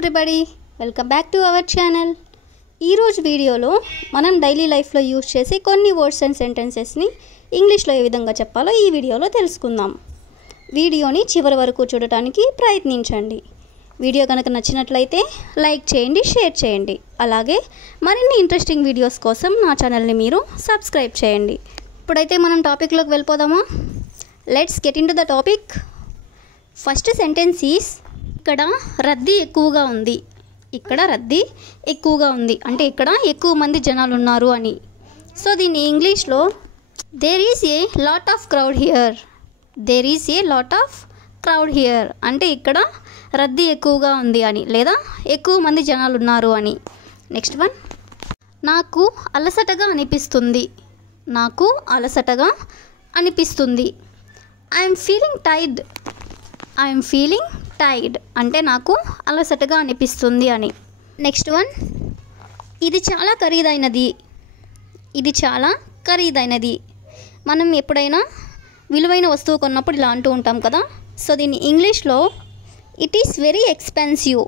Everybody, welcome back to our channel. ఈరోజు వీడియోలో మనం డైలీ లైఫ్లో యూజ్ చేసే కొన్ని వర్డ్స్ అండ్ సెంటెన్సెస్ని ఇంగ్లీష్లో ఏ విధంగా చెప్పాలో ఈ వీడియోలో తెలుసుకుందాం. వీడియోని చివరి వరకు చూడటానికి ప్రయత్నించండి. వీడియో కనుక నచ్చినట్లయితే లైక్ చేయండి, షేర్ చేయండి. అలాగే మరిన్ని ఇంట్రెస్టింగ్ వీడియోస్ కోసం నా ఛానల్ని మీరు సబ్స్క్రైబ్ చేయండి. ఇప్పుడైతే మనం టాపిక్లోకి వెళ్ళిపోదామా? Let's get in to the topic. First sentence is, ఇక్కడ రద్దీ ఎక్కువగా ఉంది. ఇక్కడ రద్దీ ఎక్కువగా ఉంది అంటే ఇక్కడ ఎక్కువ మంది జనాలు ఉన్నారు అని. సో దీన్ని ఇంగ్లీష్లో there is a lot of crowd here. There is a lot of crowd here అంటే ఇక్కడ రద్దీ ఎక్కువగా ఉంది అని, లేదా ఎక్కువ మంది జనాలు ఉన్నారు అని. నెక్స్ట్ వన్, నాకు అలసటగా అనిపిస్తుంది. నాకు అలసటగా అనిపిస్తుంది. I'm feeling tired. I'm feeling tired అంటే నాకు అలసటగా అనిపిస్తుంది అని. నెక్స్ట్ వన్, ఇది చాలా ఖరీదైనది. ఇది చాలా ఖరీదైనది. మనం ఎప్పుడైనా విలువైన వస్తువు కొన్నప్పుడు ఇలా అంటూ ఉంటాం కదా. సో దీన్ని ఇంగ్లీష్లో it is very expensive.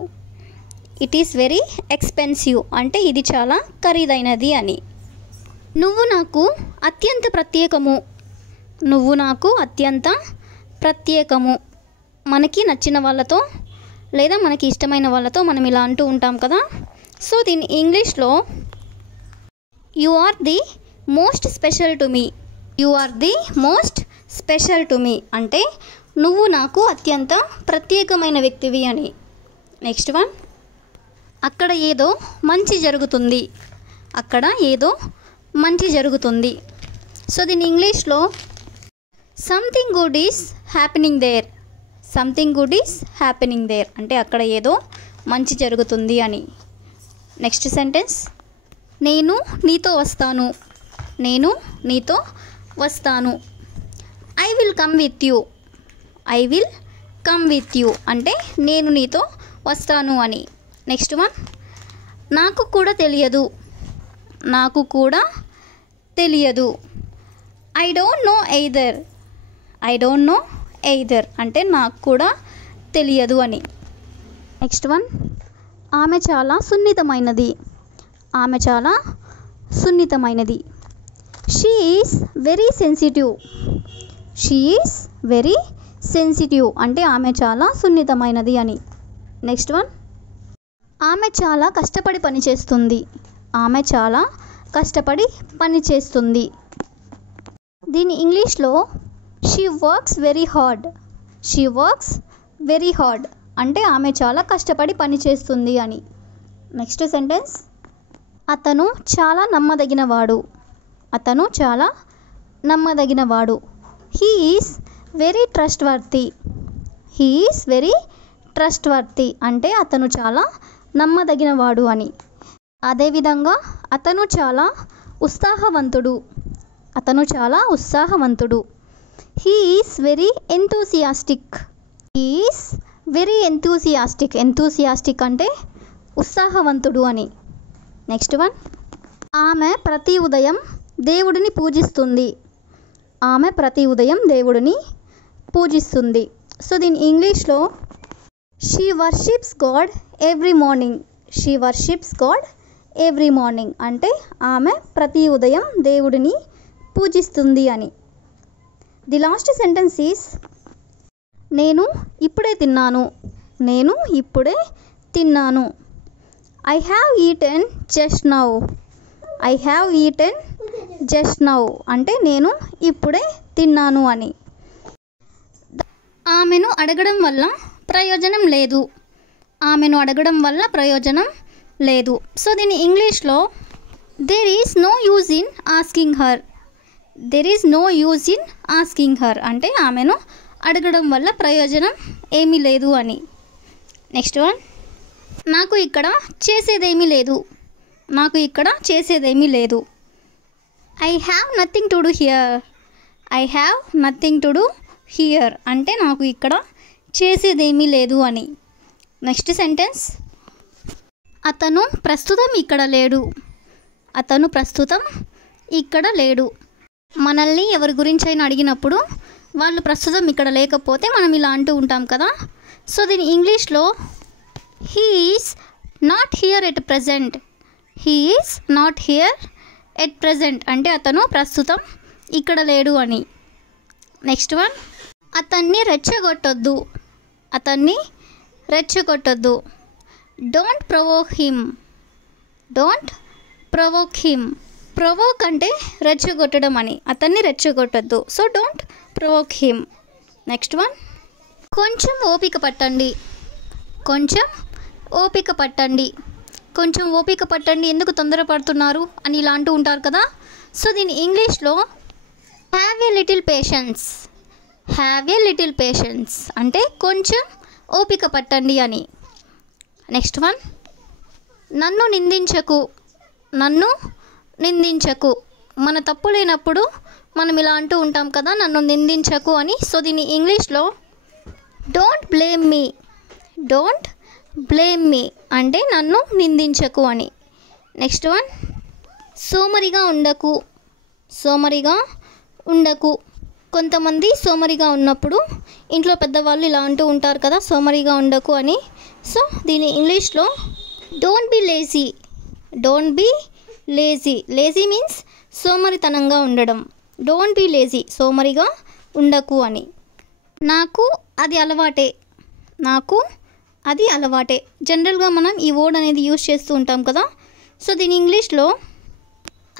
It is very expensive అంటే ఇది చాలా ఖరీదైనది అని. నువ్వు నాకు అత్యంత ప్రత్యేకము. నువ్వు నాకు అత్యంత ప్రత్యేకము. మనకి నచ్చిన వాళ్ళతో లేదా మనకి ఇష్టమైన వాళ్ళతో మనం ఇలా అంటూ ఉంటాం కదా. సో దీని ఇంగ్లీష్లో you are the most special to me. You are the most special to me అంటే నువ్వు నాకు అత్యంత ప్రత్యేకమైన వ్యక్తివి అని. నెక్స్ట్ వన్, అక్కడ ఏదో మంచి జరుగుతుంది. అక్కడ ఏదో మంచి జరుగుతుంది. సో దీని ఇంగ్లీష్లో something good is happening there. Something good is happening there అంటే అక్కడ ఏదో మంచి జరుగుతుంది అని. నెక్స్ట్ సెంటెన్స్, నేను నీతో వస్తాను. నేను నీతో వస్తాను. I will come with you. I will come with you అంటే నేను నీతో వస్తాను అని. నెక్స్ట్ వన్, నాకు కూడా తెలియదు. నాకు కూడా తెలియదు. I don't know either. I don't know either అంటే నాకు కూడా తెలియదు అని. నెక్స్ట్ వన్, ఆమె చాలా సున్నితమైనది. ఆమె చాలా సున్నితమైనది. She is very sensitive. She is very sensitive అంటే ఆమె చాలా సున్నితమైనది అని. నెక్స్ట్ వన్, ఆమె చాలా కష్టపడి పనిచేస్తుంది. ఆమె చాలా కష్టపడి పనిచేస్తుంది. దీని ఇంగ్లీష్లో she works very hard. She works very hard అంటే ఆమె చాలా కష్టపడి పనిచేస్తుంది అని. నెక్స్ట్ సెంటెన్స్, అతను చాలా నమ్మదగినవాడు. అతను చాలా నమ్మదగినవాడు. He is very trust worthy. He is very trust worthy అంటే అతను చాలా నమ్మదగినవాడు అని. అదేవిధంగా అతను చాలా ఉత్సాహవంతుడు. అతను చాలా ఉత్సాహవంతుడు. He is very enthusiastic. He is very enthusiastic. Enthusiastic అంటే ఉత్సాహవంతుడు అని. నెక్స్ట్ వన్, ఆమె ప్రతి ఉదయం దేవుడిని పూజిస్తుంది. ఆమె ప్రతి ఉదయం దేవుడిని పూజిస్తుంది. సో దీని ఇంగ్లీష్లో she worships God every morning. She worships God every morning అంటే ఆమె ప్రతి ఉదయం దేవుడిని పూజిస్తుంది అని. ది లాస్ట్ సెంటెన్స్ ఈస్, నేను ఇప్పుడే తిన్నాను. నేను ఇప్పుడే తిన్నాను. I have eaten just now. I have eaten just now అంటే నేను ఇప్పుడే తిన్నాను అని. ఆమెను అడగడం వల్ల ప్రయోజనం లేదు. ఆమెను అడగడం వల్ల ప్రయోజనం లేదు. సో దీని ఇంగ్లీష్లో there is no use in asking her. There is no use in asking her అంటే ఆమెను అడగడం వల్ల ప్రయోజనం ఏమీ లేదు అని. నెక్స్ట్ వన్, నాకు ఇక్కడ చేసేదేమీ లేదు. నాకు ఇక్కడ చేసేదేమీ లేదు. I have nothing to do here. I have nothing to do here అంటే నాకు ఇక్కడ చేసేదేమీ లేదు అని. నెక్స్ట్ సెంటెన్స్, అతను ప్రస్తుతం ఇక్కడ లేడు. అతను ప్రస్తుతం ఇక్కడ లేడు. మనల్ని ఎవరి గురించి అయినా అడిగినప్పుడు వాళ్ళు ప్రస్తుతం ఇక్కడ లేకపోతే మనం ఇలా అంటూ ఉంటాం కదా. సో దీని ఇంగ్లీష్లో he is not here at present. He is not here at present అంటే అతను ప్రస్తుతం ఇక్కడ లేడు అని. నెక్స్ట్ వన్, అతన్ని రెచ్చగొట్టొద్దు. అతన్ని రెచ్చగొట్టొద్దు. Don't provoke him. Don't provoke him. Provoke అంటే రెచ్చగొట్టడం అని, అతన్ని రెచ్చగొట్టొద్దు. So don't provoke him. Next one, కొంచెం ఓపిక పట్టండి. కొంచెం ఓపిక పట్టండి. కొంచెం ఓపిక పట్టండి, ఎందుకు తొందరపడుతున్నారు అని ఇలా అంటూ ఉంటారు కదా. సో దీని ఇంగ్లీష్లో have a little patience. Have a little patience అంటే కొంచెం ఓపిక పట్టండి అని. నెక్స్ట్ వన్, నన్ను నిందించకు. నన్ను నిందించకు. మన తప్పు లేనప్పుడు మనం ఇలా అంటూ ఉంటాం కదా, నన్ను నిందించకు అని. సో దీని ఇంగ్లీష్లో don't blame me. Don't blame me అంటే నన్ను నిందించకు అని. నెక్స్ట్ వన్, సోమరిగా ఉండకు. సోమరిగా ఉండకు. కొంతమంది సోమరిగా ఉన్నప్పుడు ఇంట్లో పెద్దవాళ్ళు ఇలా అంటూ ఉంటారు కదా, సోమరిగా ఉండకు అని. సో దీని ఇంగ్లీష్లో don't be lazy. Don't be lazy. Lazy means సోమరితనంగా ఉండడం. డోంట్ బీ లేజీ, సోమరిగా ఉండకు అని. నాకు అది అలవాటే. నాకు అది అలవాటే. జనరల్గా మనం ఈ వర్డ్ అనేది యూజ్ చేస్తూ ఉంటాం కదా. సో దీని ఇంగ్లీష్లో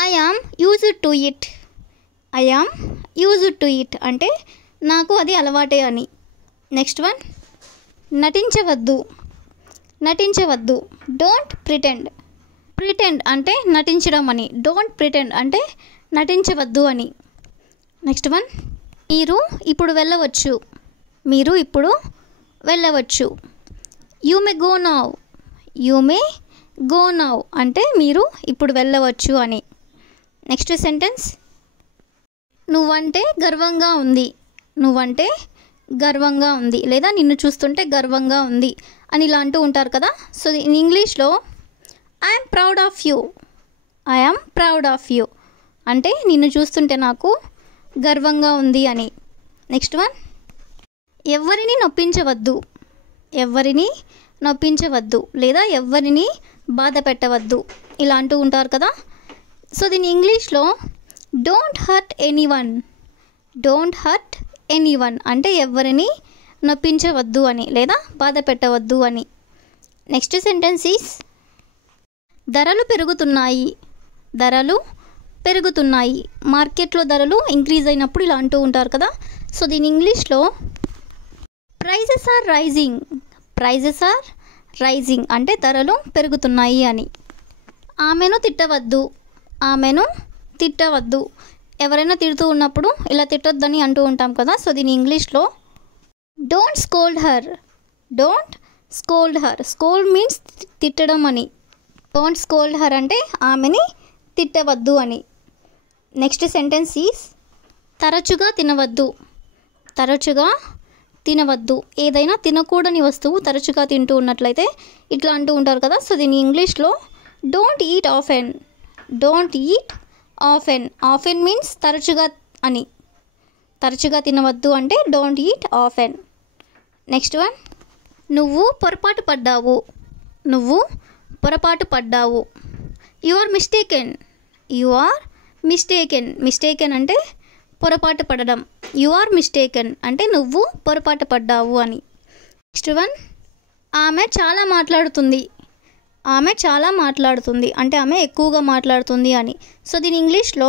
I am used to it. I am used to it అంటే నాకు అది అలవాటే అని. నెక్స్ట్ వన్, నటించవద్దు. నటించవద్దు. Don't pretend. ప్రిటెండ్ అంటే నటించడం అని. డోంట్ ప్రిటెండ్ అంటే నటించవద్దు అని. నెక్స్ట్ వన్, మీరు ఇప్పుడు వెళ్ళవచ్చు. మీరు ఇప్పుడు వెళ్ళవచ్చు. You may go now. You may go now అంటే మీరు ఇప్పుడు వెళ్ళవచ్చు అని. నెక్స్ట్ సెంటెన్స్, నువ్వంటే గర్వంగా ఉంది. నువ్వంటే గర్వంగా ఉంది లేదా నిన్ను చూస్తుంటే గర్వంగా ఉంది అని ఇలా అంటూ ఉంటారు కదా. సో ఇన్ ఇంగ్లీష్లో I'm proud of you. I'm proud of you అంటే నిన్ను చూస్తుంటే నాకు గర్వంగా ఉంది అని. నెక్స్ట్ వన్, ఎవరిని నొప్పించవద్దు. ఎవరిని నొప్పించవద్దు లేదా ఎవరిని బాధ పెట్టవద్దు ఇలా అంటూ ఉంటారు కదా. సో దీని ఇంగ్లీష్లో don't hurt anyone. Don't hurt anyone అంటే ఎవరిని నొప్పించవద్దు అని లేదా బాధ పెట్టవద్దు అని. నెక్స్ట్ సెంటెన్స్ ఈస్ ధరలు పెరుగుతున్నాయి. ధరలు పెరుగుతున్నాయి. మార్కెట్లో ధరలు ఇంక్రీజ్ అయినప్పుడు ఇలా అంటూ ఉంటారు కదా. సో దీని ఇంగ్లీష్లో prices are rising. Prices are rising అంటే ధరలు పెరుగుతున్నాయి అని. ఆమెను తిట్టవద్దు. ఆమెను తిట్టవద్దు. ఎవరైనా తిడుతూ ఉన్నప్పుడు ఇలా తిట్టొద్దని అంటూ ఉంటాం కదా. సో దీని ఇంగ్లీష్లో don't scold her. Don't scold her. Scold means తిట్టడం అని. డోంట్ స్కోల్డ్ హర్ అంటే ఆమెని తిట్టవద్దు అని. నెక్స్ట్ సెంటెన్స్ ఈస్ తరచుగా తినవద్దు. తరచుగా తినవద్దు. ఏదైనా తినకూడని వస్తువు తరచుగా తింటూ ఉన్నట్లయితే ఇట్లా అంటూ ఉంటారు కదా. సో దీని ఇంగ్లీష్లో don't eat often. Don't eat often. Often means తరచుగా అని. తరచుగా తినవద్దు అంటే don't eat often. Next one, నువ్వు పొరపాటు పడ్డావు. నువ్వు పొరపాటు పడ్డావు. You are mistaken. You are mistaken. Mistaken అంటే పొరపాటు పడడం. యు ఆర్ మిస్టేకెన్ అంటే నువ్వు పొరపాటు పడ్డావు అని. నెక్స్ట్ వన్, ఆమె చాలా మాట్లాడుతుంది. ఆమె చాలా మాట్లాడుతుంది అంటే ఆమె ఎక్కువగా మాట్లాడుతుంది అని. సో దీని ఇంగ్లీష్లో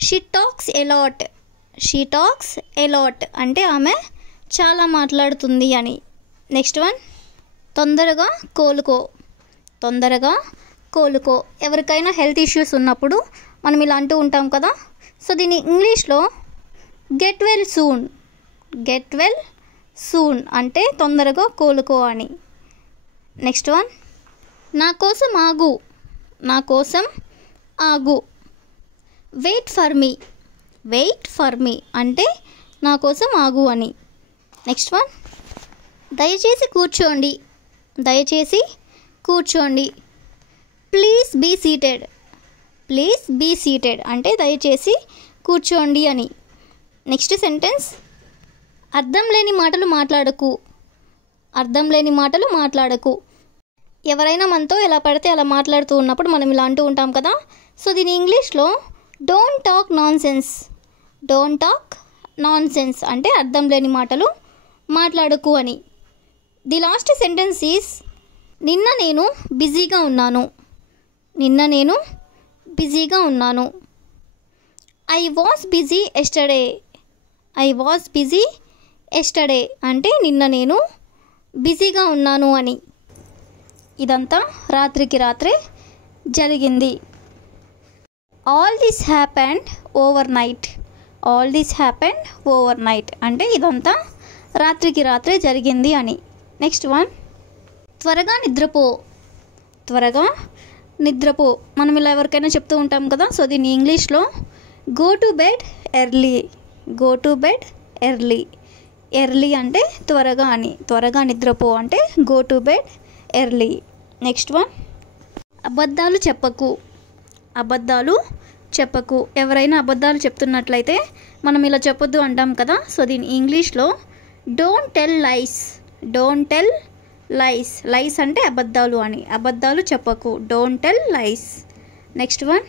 she talks allot. She talks allot అంటే ఆమె చాలా మాట్లాడుతుంది అని. నెక్స్ట్ వన్, తొందరగా కోలుకో. తొందరగా కోలుకో. ఎవరికైనా హెల్త్ ఇష్యూస్ ఉన్నప్పుడు మనం ఇలా అంటూ ఉంటాం కదా. సో దీని ఇంగ్లీష్లో get well soon. Get well soon అంటే తొందరగా కోలుకో అని. నెక్స్ట్ వన్, నా కోసం ఆగు. నా కోసం ఆగు. Wait for me. Wait for me అంటే నా కోసం ఆగు అని. నెక్స్ట్ వన్, దయచేసి కూర్చోండి. దయచేసి కూర్చోండి. Please be seated. Please be seated అంటే దయచేసి కూర్చోండి అని. నెక్స్ట్ సెంటెన్స్, అర్థం లేని మాటలు మాట్లాడకు. అర్థం లేని మాటలు మాట్లాడకు. ఎవరైనా మనతో ఎలా పడితే అలా మాట్లాడుతూ ఉన్నప్పుడు మనం ఇలా అంటూ ఉంటాం కదా. సో దీని ఇంగ్లీష్లో don't talk non sense. Don't talk non sense అంటే అర్థం లేని మాటలు మాట్లాడకు అని. ది లాస్ట్ సెంటెన్స్ ఈస్ నిన్న నేను బిజీగా ఉన్నాను. నిన్న నేను బిజీగా ఉన్నాను. I was busy yesterday. I was busy yesterday అంటే నిన్న నేను బిజీగా ఉన్నాను అని. ఇదంతా రాత్రికి రాత్రే జరిగింది. All this happened over night. All this happened over night అంటే ఇదంతా రాత్రికి రాత్రే జరిగింది అని. నెక్స్ట్ వన్, త్వరగా నిద్రపో. త్వరగా నిద్రపో మనం ఇలా ఎవరికైనా చెప్తూ ఉంటాం కదా. సో దీన్ని ఇంగ్లీష్లో go to bed early. Go to bed early. Early అంటే త్వరగా అని. త్వరగా నిద్రపో అంటే go to bed early. Next one, అబద్ధాలు చెప్పకు. అబద్ధాలు చెప్పకు. ఎవరైనా అబద్ధాలు చెప్తున్నట్లయితే మనం ఇలా చెప్పొద్దు అంటాం కదా. సో దీని ఇంగ్లీష్లో don't tell lies. Don't tell lies. Lies అంటే అబద్ధాలు అని. అబద్ధాలు చెప్పకు. Don't tell lies. Next one,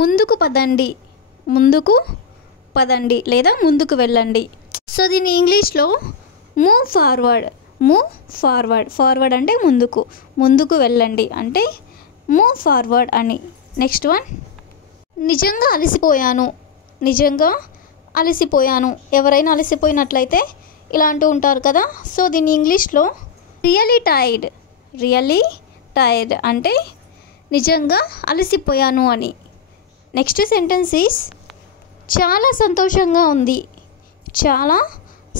ముందుకు పదండి. ముందుకు పదండి లేదా ముందుకు వెళ్ళండి. సో దీని ఇంగ్లీష్లో move forward. Move forward. Forward అంటే ముందుకు. ముందుకు వెళ్ళండి అంటే మూవ్ ఫార్వర్డ్ అని. నెక్స్ట్ వన్, నిజంగా అలసిపోయాను. నిజంగా అలసిపోయాను. ఎవరైనా అలసిపోయినట్లయితే ఇలా అంటూ ఉంటారు కదా. సో దీని ఇంగ్లీష్లో రియలీ టైర్డ్. రియలీ టైర్డ్ అంటే నిజంగా అలసిపోయాను అని. నెక్స్ట్ సెంటెన్స్ ఈస్ చాలా సంతోషంగా ఉంది. చాలా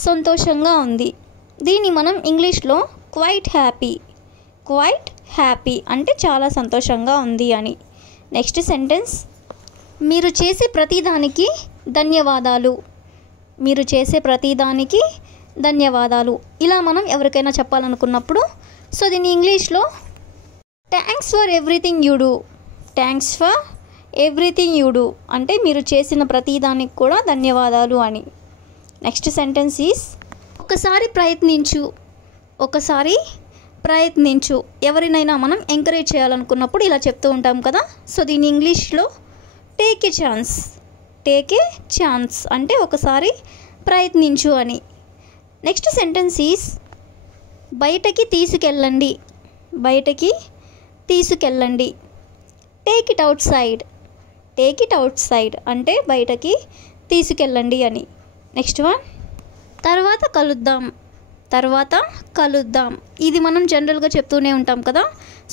సంతోషంగా ఉంది. దీన్ని మనం ఇంగ్లీష్లో క్వైట్ హ్యాపీ. క్వైట్ హ్యాపీ అంటే చాలా సంతోషంగా ఉంది అని. నెక్స్ట్ సెంటెన్స్, మీరు చేసే ప్రతిదానికి ధన్యవాదాలు. మీరు చేసే ప్రతిదానికి ధన్యవాదాలు. ఇలా మనం ఎవరికైనా చెప్పాలనుకున్నప్పుడు సో దీన్ని ఇంగ్లీష్లో thanks for everything you do. Thanks for everything you do అంటే మీరు చేసిన ప్రతిదానికి కూడా ధన్యవాదాలు అని. నెక్స్ట్ సెంటెన్స్ ఈస్ ఒకసారి ప్రయత్నించు. ఒకసారి ప్రయత్నించు. ఎవరినైనా మనం ఎంకరేజ్ చేయాలనుకున్నప్పుడు ఇలా చెప్తూ ఉంటాం కదా. సో దీని ఇంగ్లీష్లో take a chance. Take a chance అంటే ఒకసారి ప్రయత్నించు అని. నెక్స్ట్ సెంటెన్స్ ఈస్ బయటకి తీసుకెళ్ళండి. బయటకి తీసుకెళ్ళండి. Take it out side. Take it out side అంటే బయటకి తీసుకెళ్ళండి అని. నెక్స్ట్ వన్, తర్వాత కలుద్దాం. తర్వాత కలుద్దాం. ఇది మనం జనరల్గా చెప్తూనే ఉంటాం కదా.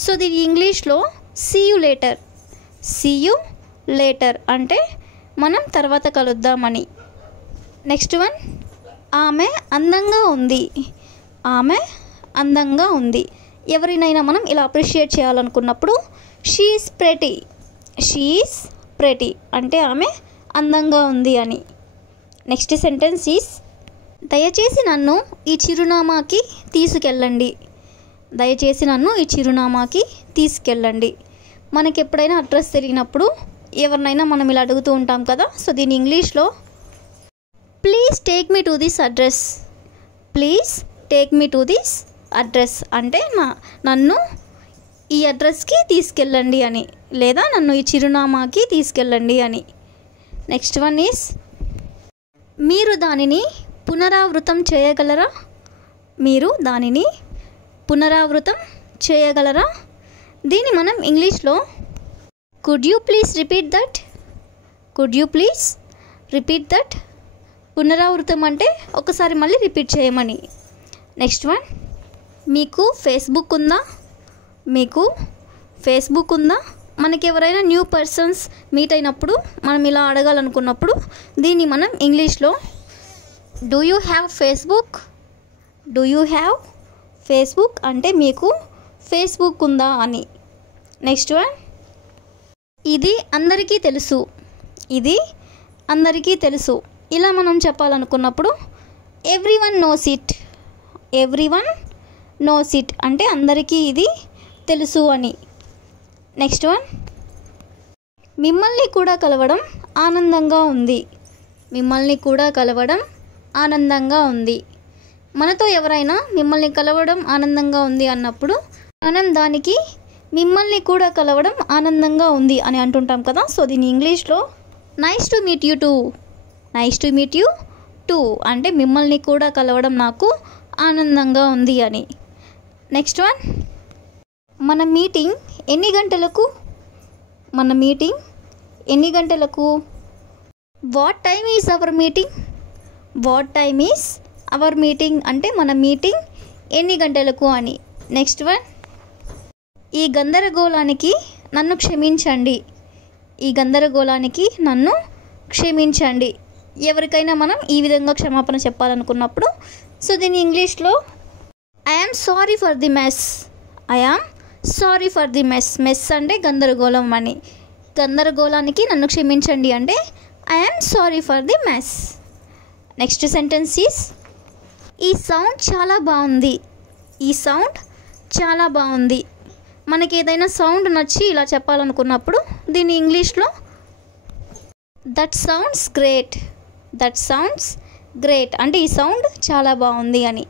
సో దీని ఇంగ్లీష్లో see you later. See you later అంటే మనం తర్వాత కలుద్దామని. నెక్స్ట్ వన్, ఆమె అందంగా ఉంది. ఆమె అందంగా ఉంది. ఎవరినైనా మనం ఇలా అప్రిషియేట్ చేయాలనుకున్నప్పుడు she is pretty. She is pretty అంటే ఆమె అందంగా ఉంది అని. నెక్స్ట్ సెంటెన్స్ ఈస్ దయచేసి నన్ను ఈ చిరునామాకి తీసుకెళ్ళండి. దయచేసి నన్ను ఈ చిరునామాకి తీసుకెళ్ళండి. మనకి ఎప్పుడైనా అడ్రస్ తెలియనప్పుడు ఎవరినైనా మనం ఇలా అడుగుతూ ఉంటాం కదా. సో దీని ఇంగ్లీష్లో please take me to this address. Please take me to this address అంటే నన్ను ఈ అడ్రస్కి తీసుకెళ్ళండి అని లేదా నన్ను ఈ చిరునామాకి తీసుకెళ్ళండి అని. నెక్స్ట్ వన్ ఈస్ మీరు దానిని పునరావృతం చేయగలరా. మీరు దానిని పునరావృతం చేయగలరా. దీన్ని మనం ఇంగ్లీష్లో could you please repeat that. Could you please repeat that. పునరావృతం అంటే ఒకసారి మళ్ళీ రిపీట్ చేయమని. నెక్స్ట్ వన్, మీకు ఫేస్బుక్ ఉందా. మీకు ఫేస్బుక్ ఉందా. మనకి ఎవరైనా న్యూ పర్సన్స్ మీట్ అయినప్పుడు మనం ఇలా అడగాలనుకున్నప్పుడు దీన్ని మనం ఇంగ్లీష్లో do you have Facebook. Do you have Facebook అంటే మీకు ఫేస్బుక్ ఉందా అని. నెక్స్ట్ వన్, ఇది అందరికీ తెలుసు. ఇది అందరికీ తెలుసు. ఇలా మనం చెప్పాలనుకున్నప్పుడు everyone knows it. Everyone knows it అంటే అందరికీ ఇది తెలుసు అని. నెక్స్ట్ వన్, మిమ్మల్ని కూడా కలవడం ఆనందంగా ఉంది. మిమ్మల్ని కూడా కలవడం ఆనందంగా ఉంది. మనతో ఎవరైనా మిమ్మల్ని కలవడం ఆనందంగా ఉంది అన్నప్పుడు మనం దానికి మిమ్మల్ని కూడా కలవడం ఆనందంగా ఉంది అని అంటుంటాం కదా. సో దీని ఇంగ్లీష్లో nice to meet you two. Nice to meet you two అంటే మిమ్మల్ని కూడా కలవడం నాకు ఆనందంగా ఉంది అని. నెక్స్ట్ వన్, మన మీటింగ్ ఎన్ని గంటలకు? మన మీటింగ్ ఎన్ని గంటలకు? What time is our meeting? What time is our meeting అంటే మన మీటింగ్ ఎన్ని గంటలకు అని. నెక్స్ట్ వన్, ఈ గందరగోళానికి నన్ను క్షమించండి. ఈ గందరగోళానికి నన్ను క్షమించండి. ఎవరికైనా మనం ఈ విధంగా క్షమాపణ చెప్పాలనుకున్నప్పుడు సో దీని ఇంగ్లీష్లో I am sorry for the mess. I am sorry for the mess. Mess అంటే గందరగోళం అని. గందరగోళానికి నన్ను క్షమించండి అంటే I am sorry for the mess. Next sentence is ఈ సౌండ్ చాలా బాగుంది. ఈ సౌండ్ చాలా బాగుంది. మనకి ఏదైనా సౌండ్ నచ్చి ఇలా చెప్పాలనుకున్నప్పుడు దీని ఇంగ్లీష్లో that sounds great. That sounds great అంటే ఈ సౌండ్ చాలా బాగుంది అని.